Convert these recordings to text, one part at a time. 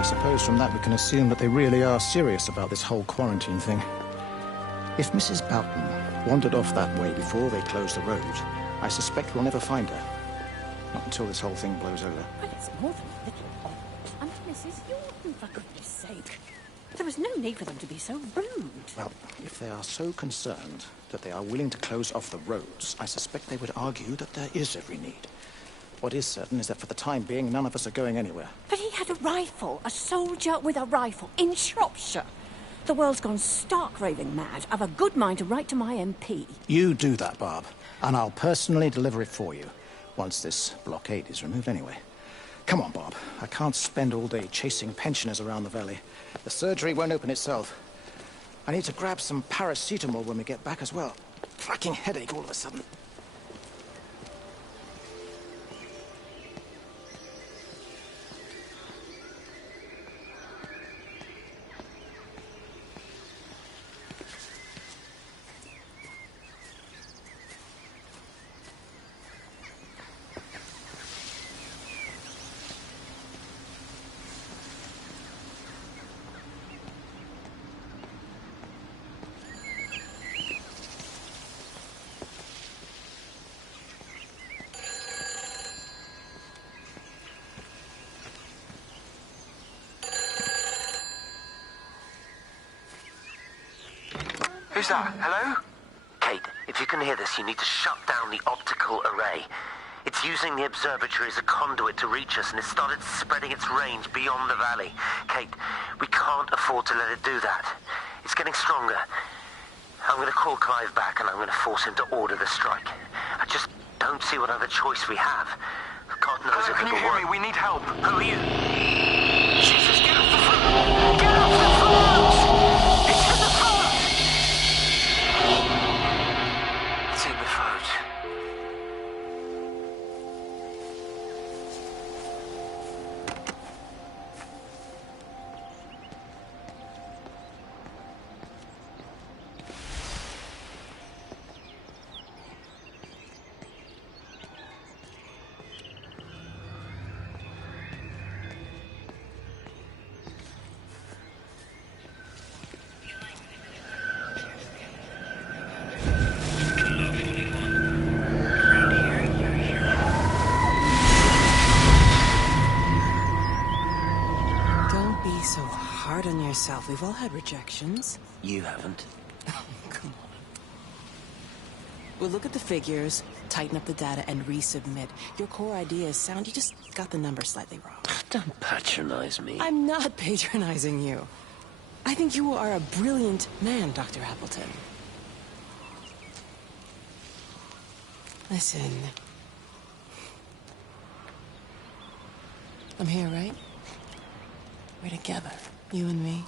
I suppose from that we can assume that they really are serious about this whole quarantine thing. If Mrs. Boughton wandered off that way before they closed the road, I suspect we'll never find her. Not until this whole thing blows over. Well, it's more than a little odd. And Mrs. Yorton, for goodness sake. There was no need for them to be so rude. Well, if they are so concerned that they are willing to close off the roads, I suspect they would argue that there is every need. What is certain is that for the time being, none of us are going anywhere. But he had a rifle, a soldier with a rifle, in Shropshire. The world's gone stark raving mad. I've a good mind to write to my MP. You do that, Barb, and I'll personally deliver it for you, once this blockade is removed anyway. Come on, Bob. I can't spend all day chasing pensioners around the valley. The surgery won't open itself. I need to grab some paracetamol when we get back as well. Cracking headache all of a sudden. Who's that? Hello? Kate, if you can hear this, you need to shut down the optical array. It's using the observatory as a conduit to reach us, and it's started spreading its range beyond the valley. Kate, we can't afford to let it do that. It's getting stronger. I'm going to call Clive back, and I'm going to force him to order the strike. I just don't see what other choice we have. God knows Hello, if can you hear me? We need help. Who are you? Jesus, get off the phone! Get off the phone! It's in the phone! It's in the phone. On yourself. We've all had rejections. You haven't. Come on. We'll look at the figures, tighten up the data, and resubmit. Your core idea is sound. You just got the numbers slightly wrong. Don't patronize me. I'm not patronizing you. I think you are a brilliant man, Dr. Appleton. Listen. I'm here, right? We're together. You and me.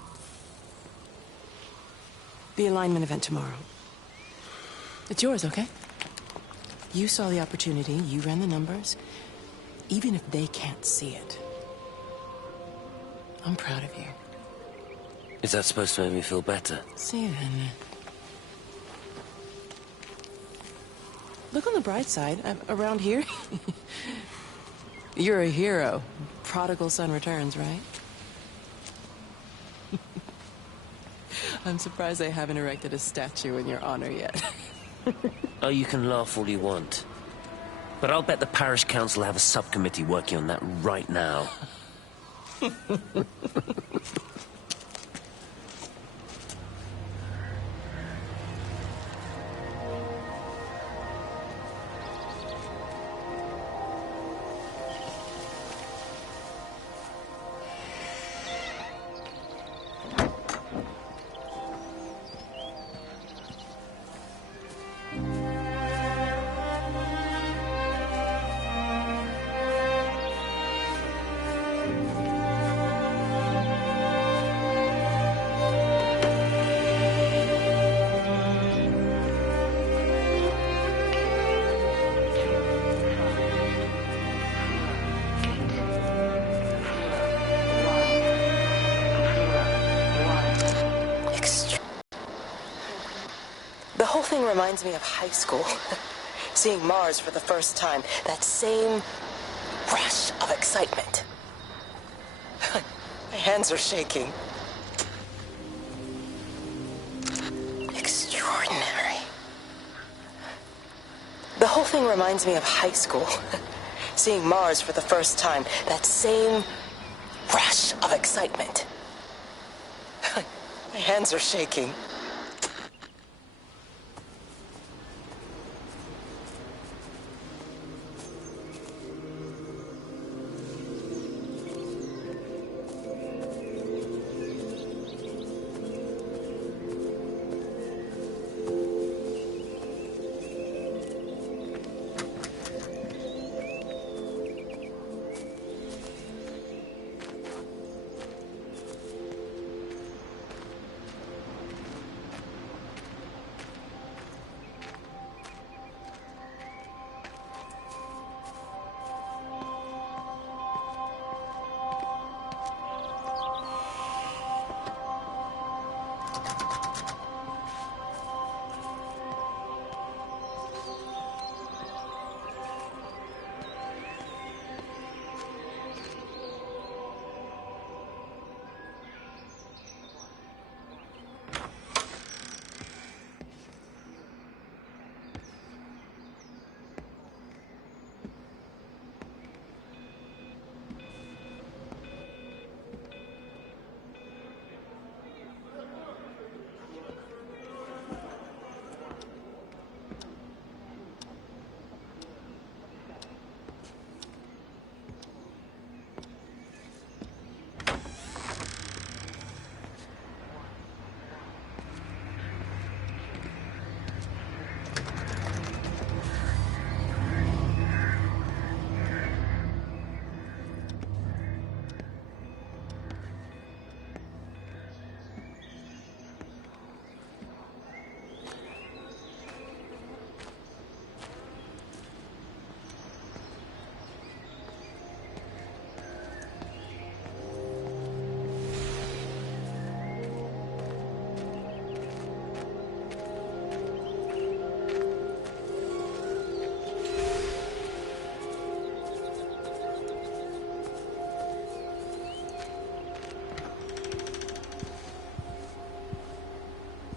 The alignment event tomorrow. It's yours, okay? You saw the opportunity, you ran the numbers. Even if they can't see it. I'm proud of you. Is that supposed to make me feel better? Steven. Look on the bright side. Around here, you're a hero. Prodigal son returns, right? I'm surprised they haven't erected a statue in your honor yet. Oh, you can laugh all you want. But I'll bet the parish council have a subcommittee working on that right now. The whole thing reminds me of high school. Seeing Mars for the first time. That same rush of excitement. My hands are shaking. Extraordinary. The whole thing reminds me of high school. Seeing Mars for the first time. That same rush of excitement. My hands are shaking.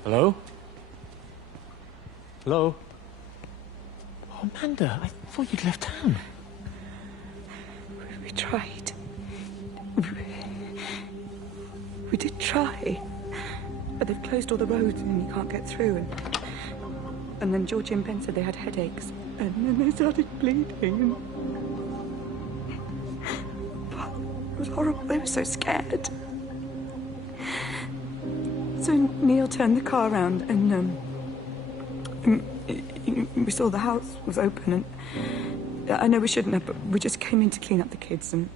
Hello? Hello? Oh, Amanda, I thought you'd left town. We tried. We did try. But they've closed all the roads and you can't get through. And then Georgie and Ben said they had headaches. And then they started bleeding. It was horrible. They were so scared. So Neil turned the car around and we saw the house was open and I know we shouldn't have, but we just came in to clean up the kids and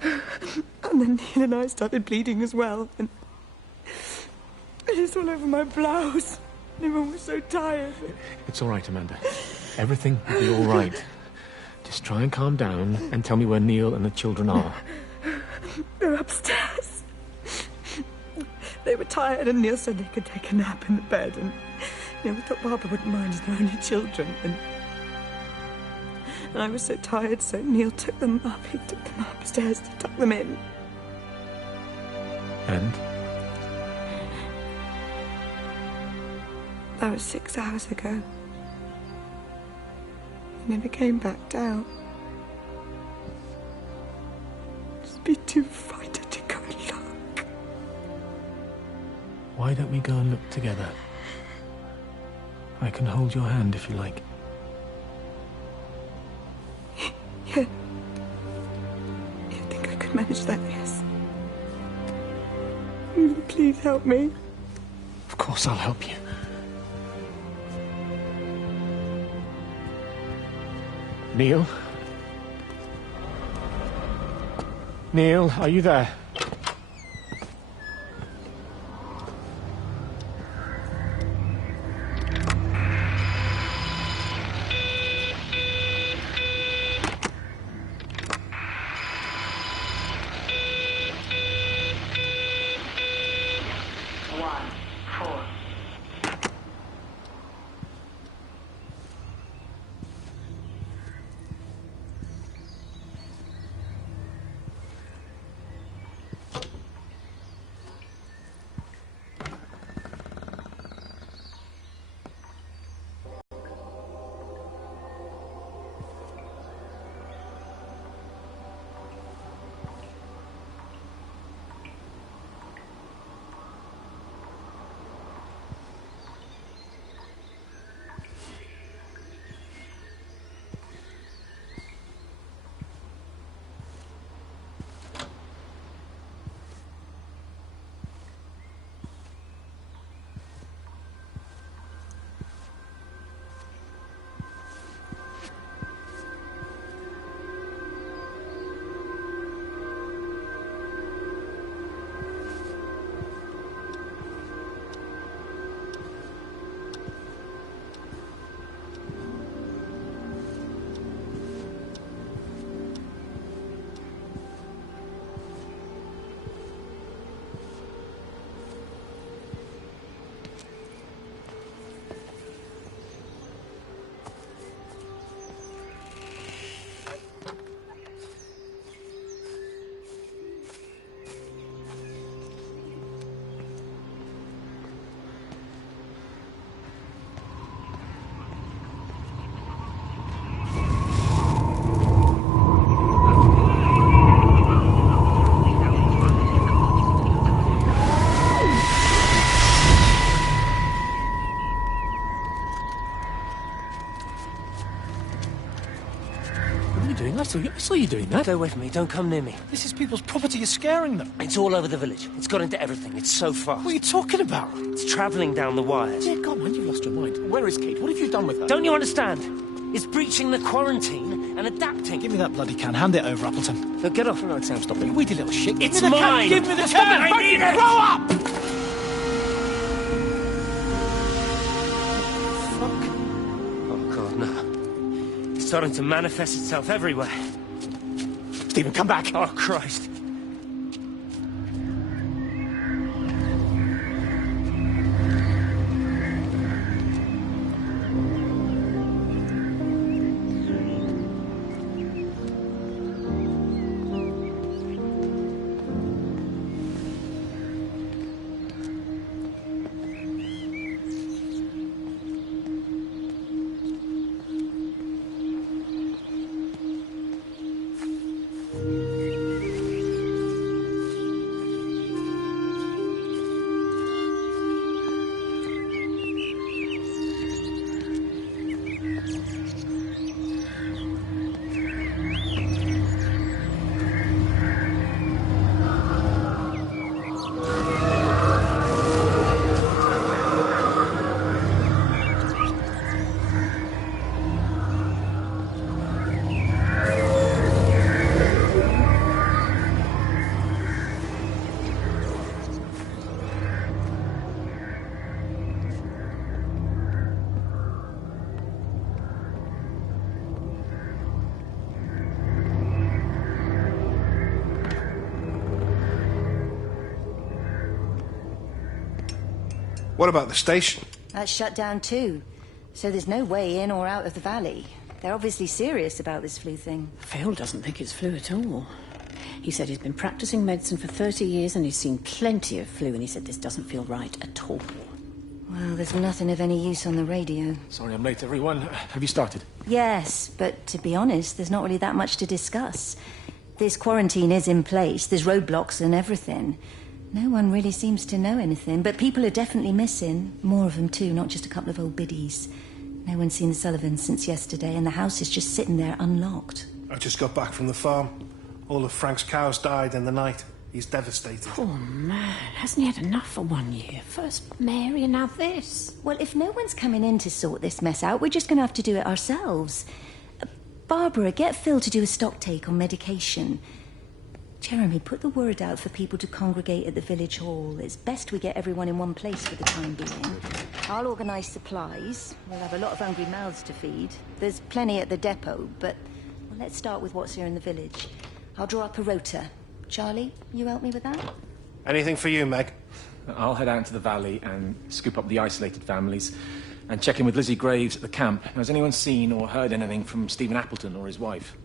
then Neil and I started bleeding as well and it's all over my blouse. Everyone was so tired. It's all right, Amanda. Everything will be all right. Just try and calm down and tell me where Neil and the children are. They're upstairs. They were tired and Neil said they could take a nap in the bed and we thought Barbara wouldn't mind as they're only children and I was so tired so Neil took them up. He took them upstairs to tuck them in. And? That was 6 hours ago. He never came back down. Just be too frightened to go and look. Why don't we go and look together? I can hold your hand if you like. Yeah. I think I could manage that, yes. Please help me. Of course I'll help you. Neil? Neil, are you there? I saw you doing that. Stay away from me. Don't come near me. This is people's property. You're scaring them. It's all over the village. It's got into everything. It's so fast. What are you talking about? It's travelling down the wires. Yeah, come on, you've lost your mind. Where is Kate? What have you done with her? Don't you understand? It's breaching the quarantine and adapting. Give me that bloody can. Hand it over, Appleton. No, get off. No, Sam, stop it. You weedy little shit. Give It's me the mine. Can. Give me the Stop can. it, I need it. Grow up! Fuck. Oh, God, no. It's starting to manifest itself everywhere. Stephen, come back. Oh, Christ. What about the station? That's shut down too. So there's no way in or out of the valley. They're obviously serious about this flu thing. Phil doesn't think it's flu at all. He said he's been practicing medicine for 30 years and he's seen plenty of flu, and he said this doesn't feel right at all. Well, there's nothing of any use on the radio. Sorry I'm late, everyone. Have you started? Yes, but to be honest, there's not really that much to discuss. This quarantine is in place, there's roadblocks and everything. No one really seems to know anything, but people are definitely missing. More of them too, not just a couple of old biddies. No one's seen the Sullivans since yesterday, and the house is just sitting there unlocked. I just got back from the farm. All of Frank's cows died in the night. He's devastated. Poor man, hasn't he had enough for 1 year? First Mary and now this. Well, if no one's coming in to sort this mess out, we're just going to have to do it ourselves. Barbara, get Phil to do a stock take on medication. Jeremy, put the word out for people to congregate at the village hall. It's best we get everyone in one place for the time being. I'll organise supplies. We'll have a lot of hungry mouths to feed. There's plenty at the depot, but well, let's start with what's here in the village. I'll draw up a rota. Charlie, you help me with that? Anything for you, Meg? I'll head out into the valley and scoop up the isolated families and check in with Lizzie Graves at the camp. Has anyone seen or heard anything from Stephen Appleton or his wife?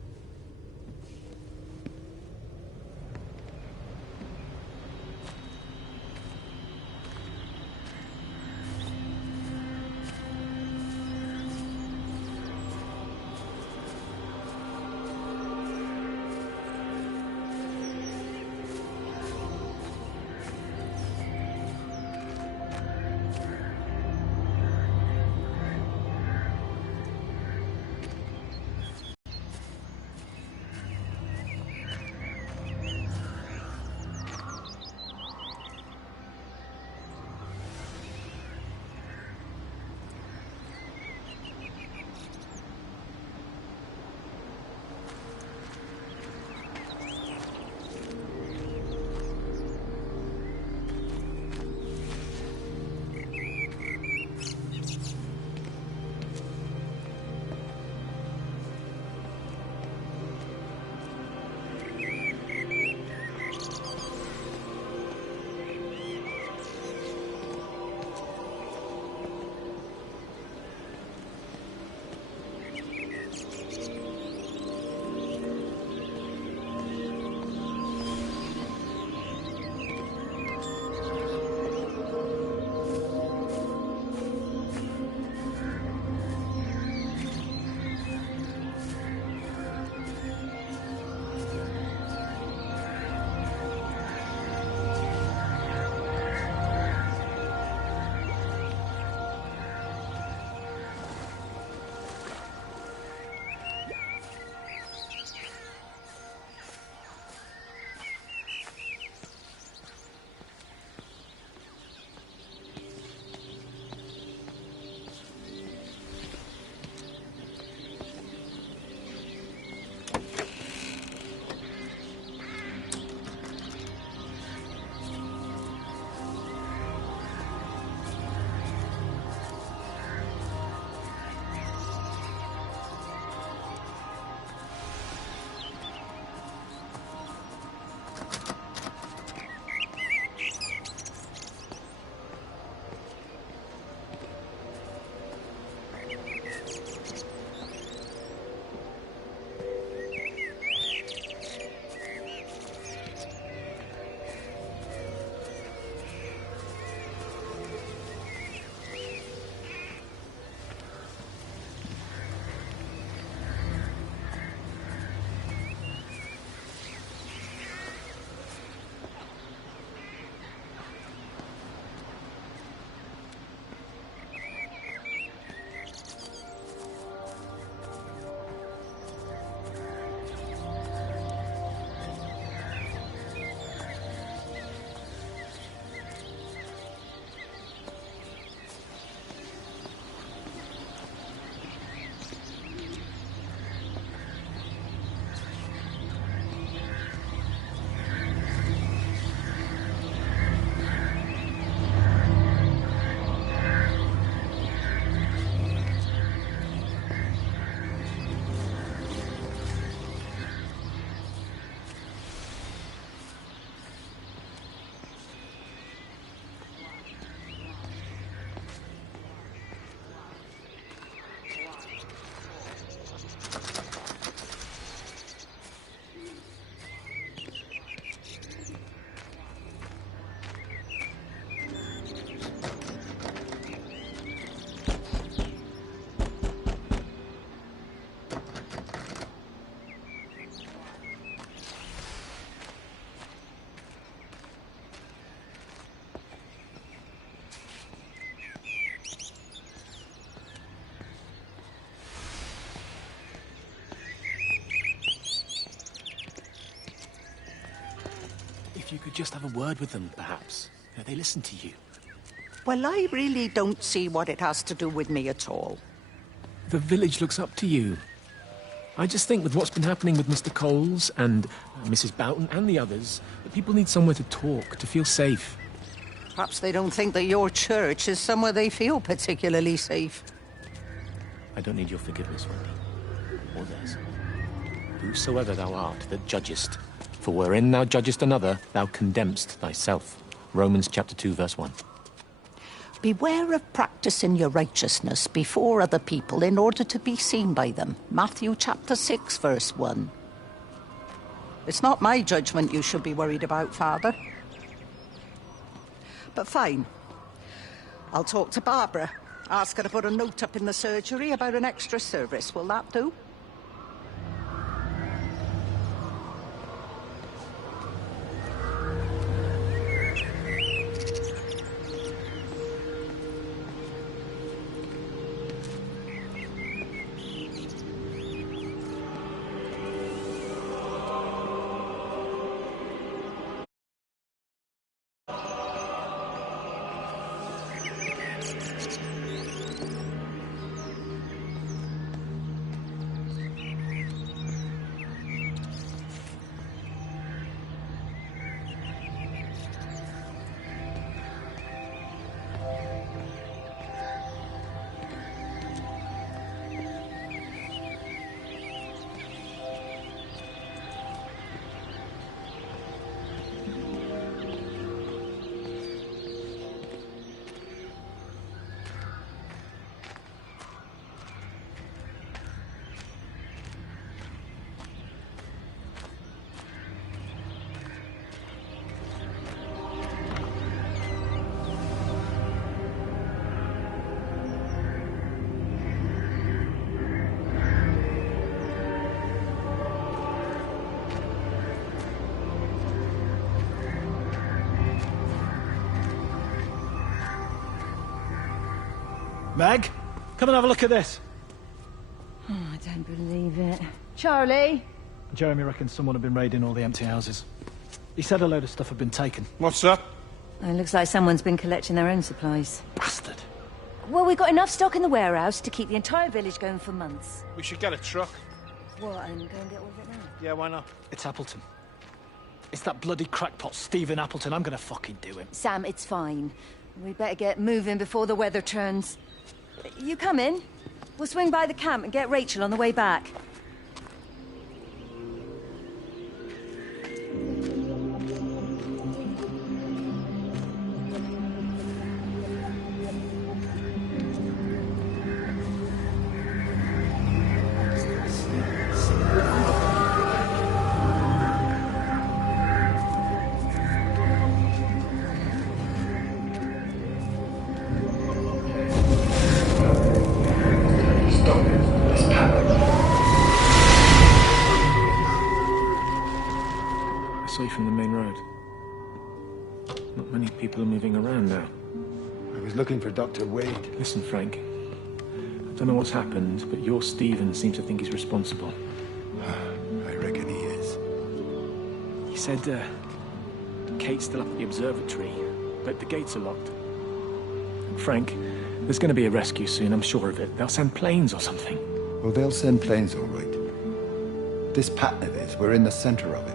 you could just have a word with them, perhaps. They listen to you. Well, I really don't see what it has to do with me at all. The village looks up to you. I just think with what's been happening with Mr. Coles and Mrs. Boughton and the others, that people need somewhere to talk, to feel safe. Perhaps they don't think that your church is somewhere they feel particularly safe. I don't need your forgiveness, Wendy. Or theirs. Whosoever thou art that judgest, for wherein thou judgest another, thou condemnest thyself. Romans chapter 2, verse 1. Beware of practicing your righteousness before other people in order to be seen by them. Matthew chapter 6, verse 1. It's not my judgment you should be worried about, Father. But fine. I'll talk to Barbara. Ask her to put a note up in the surgery about an extra service. Will that do? Meg, come and have a look at this. Oh, I don't believe it. Charlie? Jeremy reckons someone had been raiding all the empty houses. He said a load of stuff had been taken. What's that? It looks like someone's been collecting their own supplies. Bastard. Well, we've got enough stock in the warehouse to keep the entire village going for months. We should get a truck. What, and go and get all of it now? Yeah, why not? It's Appleton. It's that bloody crackpot Stephen Appleton. I'm gonna fucking do him. Sam, it's fine. We better get moving before the weather turns. You come in. We'll swing by the camp and get Rachel on the way back. I saw you from the main road. Not many people are moving around now. I was looking for Dr. Wade. Listen, Frank. I don't know what's happened, but your Stephen seems to think he's responsible. I reckon he is. He said, Kate's still up at the observatory, but the gates are locked. And Frank, there's going to be a rescue soon, I'm sure of it. They'll send planes or something. Well, they'll send planes, all right. This pattern of this, we're in the center of it.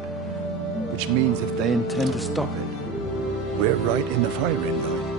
Which means if they intend to stop it, we're right in the firing line.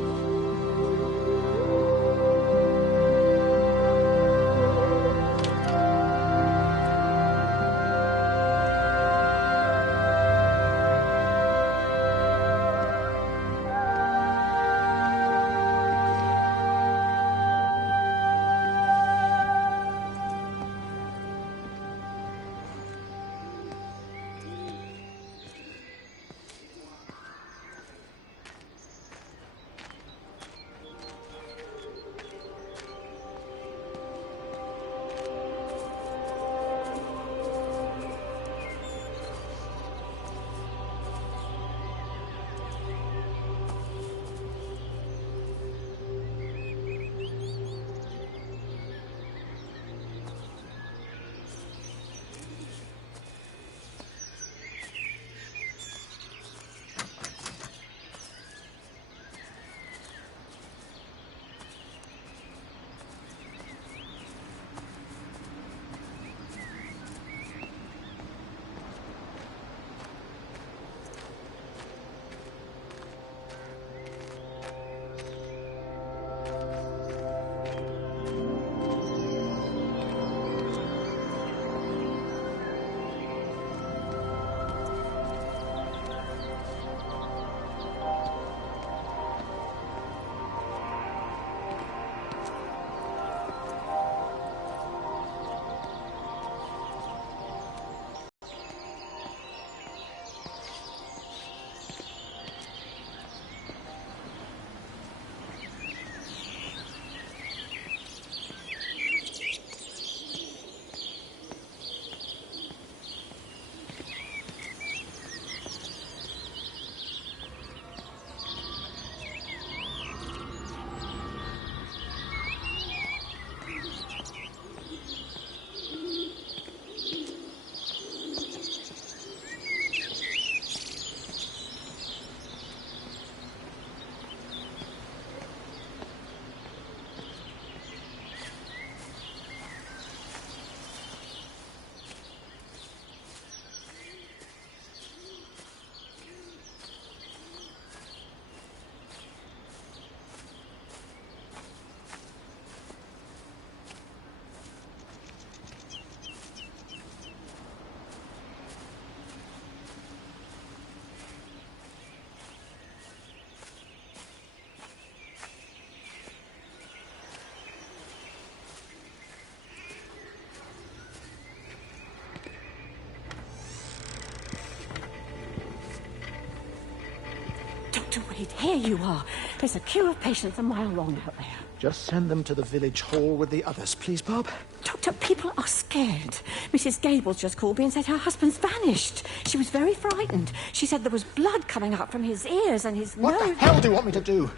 Dr. Reed, here you are. There's a queue of patients a mile long out there. Just send them to the village hall with the others, please, Bob. Doctor, people are scared. Mrs. Gables just called me and said her husband's vanished. She was very frightened. She said there was blood coming up from his ears and his nose. What the hell do you want me to do?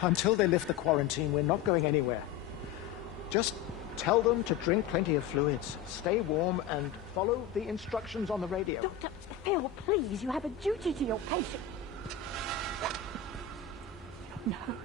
Until they lift the quarantine, we're not going anywhere. Just tell them to drink plenty of fluids, stay warm, and follow the instructions on the radio. Dr. Phil, please, you have a duty to your patient. Your nose.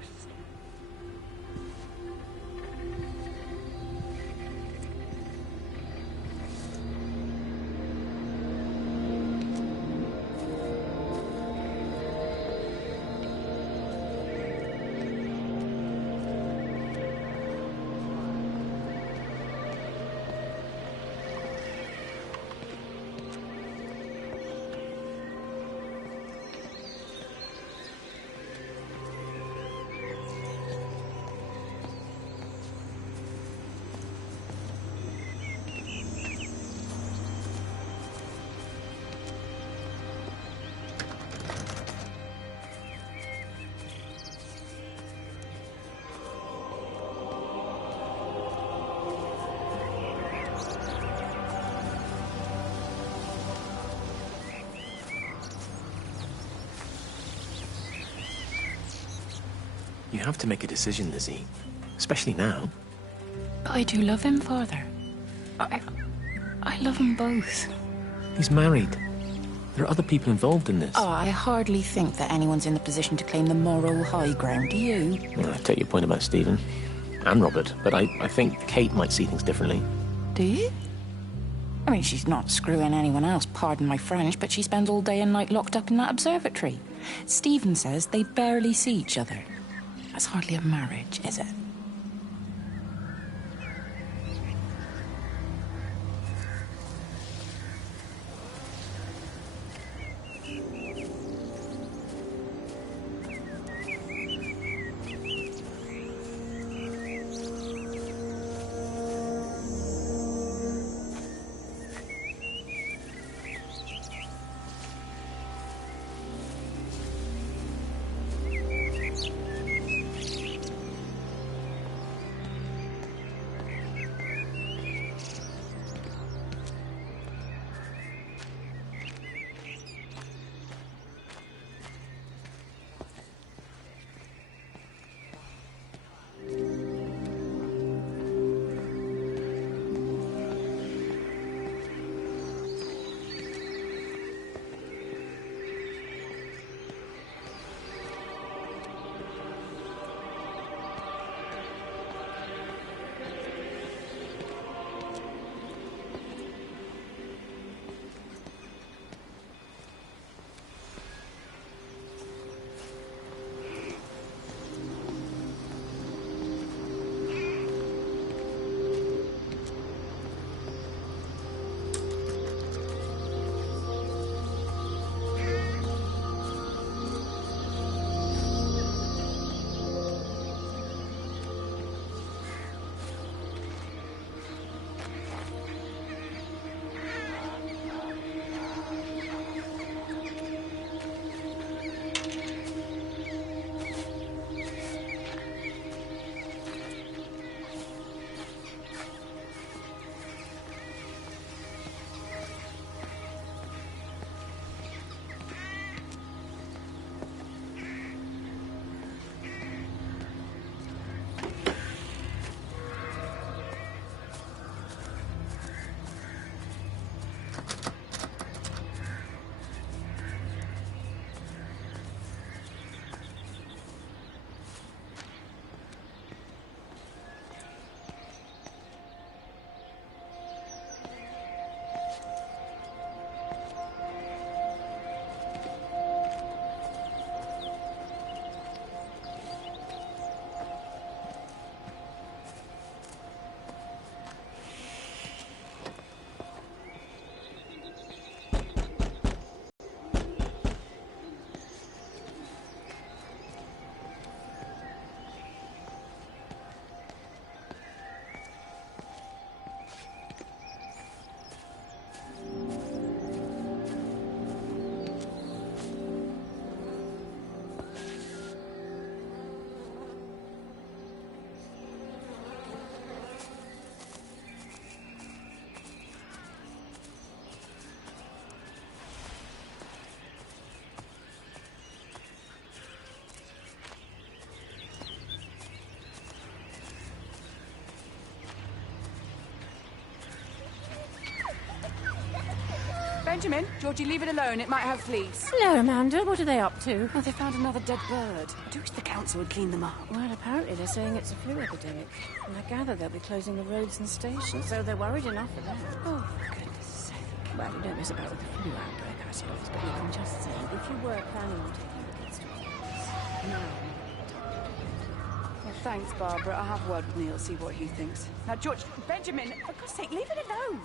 You have to make a decision, Lizzie. Especially now. But I do love him, Father. I love them both. He's married. There are other people involved in this. Oh, I hardly think that anyone's in the position to claim the moral high ground, do you? Well, I take your point about Stephen. And Robert. But I think Kate might see things differently. Do you? I mean, she's not screwing anyone else, pardon my French, but she spends all day and night locked up in that observatory. Stephen says they barely see each other. That's hardly a marriage, is it? Benjamin, Georgie, leave it alone. It might have fleas. Hello, Amanda. What are they up to? Oh, they found another dead bird. I do wish the council would clean them up. Well, apparently they're saying it's a flu epidemic. And I gather they'll be closing the roads and stations, so they're worried enough for that. Oh, for goodness sake. Well, you don't mess about with the flu outbreak, I suppose, but look, I'm just saying, if you were planning on taking the kids to hospitals, now... Well, thanks, Barbara. I'll have a word with Neil, see what he thinks. Now, George, Benjamin, for God's sake, leave it alone.